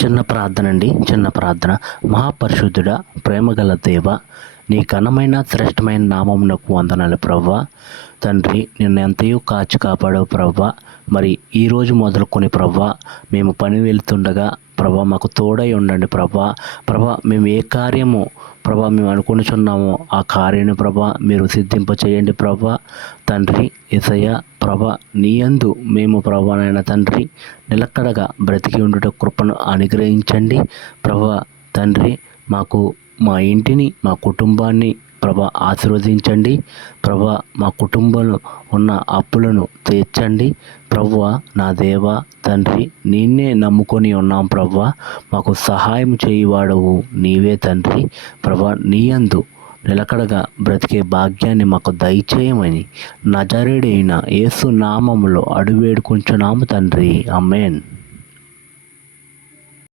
చిన్న ప్రార్థన అండి. చిన్న ప్రార్థన. మహాపరిశుద్ధుడా, ప్రేమగల దేవ, నీ ఘనమైన శ్రేష్టమైన నామమునకు వందనాలు ప్రభువా. తండ్రి, నిన్ను ఎంతయో కాచి కాపాడవు ప్రభువా. మరి ఈరోజు మొదలుకొని ప్రభువా, మేము పని వెళ్తుండగా ప్రభా మాకు తోడై ఉండండి ప్రభా. మేము ఏ కార్యము ప్రభా మేము అనుకొనిచున్నామో ఆ కార్యాన్ని ప్రభా మీరు సిద్ధింప చేయండి ప్రభా. తండ్రి యేసయ్య ప్రభా, నీ యందు మేము ప్రభానైనా తండ్రి నిలకడగా బ్రతికి ఉండుట కృపను అనుగ్రహించండి ప్రభా. తండ్రి, మాకు మా ఇంటిని మా కుటుంబాన్ని ప్రభా ఆశీర్వదించండి ప్రభా. మా కుటుంబంలో ఉన్న అప్పులను తీర్చండి ప్రభువా. నా దేవా తండ్రి, నిన్నే నమ్ముకొని ఉన్నాం ప్రభువా. మాకు సహాయం చేయువాడవు నీవే తండ్రి ప్రభా. నీ యందు నిలకడగా బ్రతికే భాగ్యాన్ని మాకు దయచేయమని నజరేయుడైన యేసు నామములో అడుగు వేడుకుంటున్నాము తండ్రి. ఆమేన్.